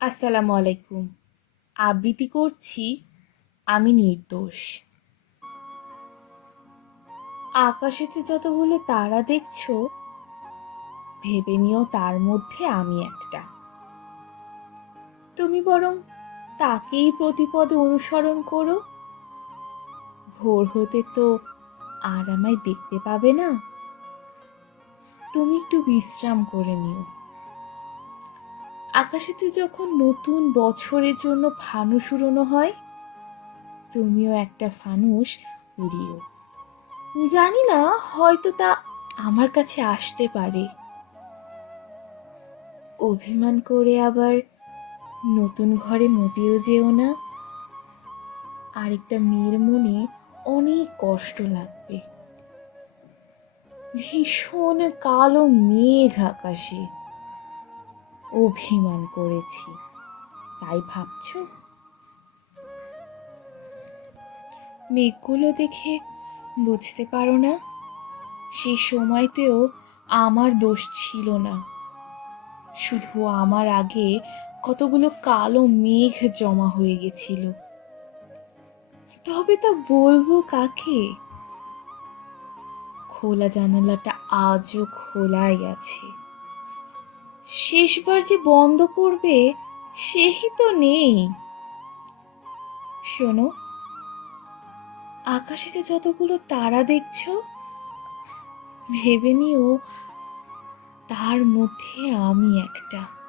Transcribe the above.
আসসালামু আলাইকুম। আবৃত্তি করছি আমি নির্দোষ। আকাশেতে যতগুলো তারা দেখছো, ভেবে নিও তার মধ্যে আমি একটা। তুমি বরং তাকেই প্রতিপদে অনুসরণ করো। ভোর হতে তো আর আমায় দেখতে পাবে না। তুমি একটু বিশ্রাম করে নিও। আকাশেতে যখন নতুন বছরের জন্য ফানুস উড়ানো হয়, তুমিও একটা ফানুস উড়িও। জানি না, হয়তো তা আমার কাছে আসতে পারে। অভিমান করে আবার নতুন ঘরে মোটেও যেও না। আরেকটা মেয়ের মনে অনেক কষ্ট লাগবে। ভীষণ কালো মেঘ আকাশে। অভিমান করেছি তাই ভাবছো? মেঘগুলো দেখে বুঝতে পারো না সেই সময়তেও আমার দোষ ছিল না। শুধু আমার আগে কতগুলো কালো মেঘ জমা হয়ে গেছিল। তবে তা বলবো কাকে? খোলা জানালাটা আজও খোলাই আছে। শেষবার যে বন্ধ করবে সেই তো নেই। শোনো, আকাশে যে যতগুলো তারা দেখছো, ভেবে নিও তার মধ্যে আমি একটা।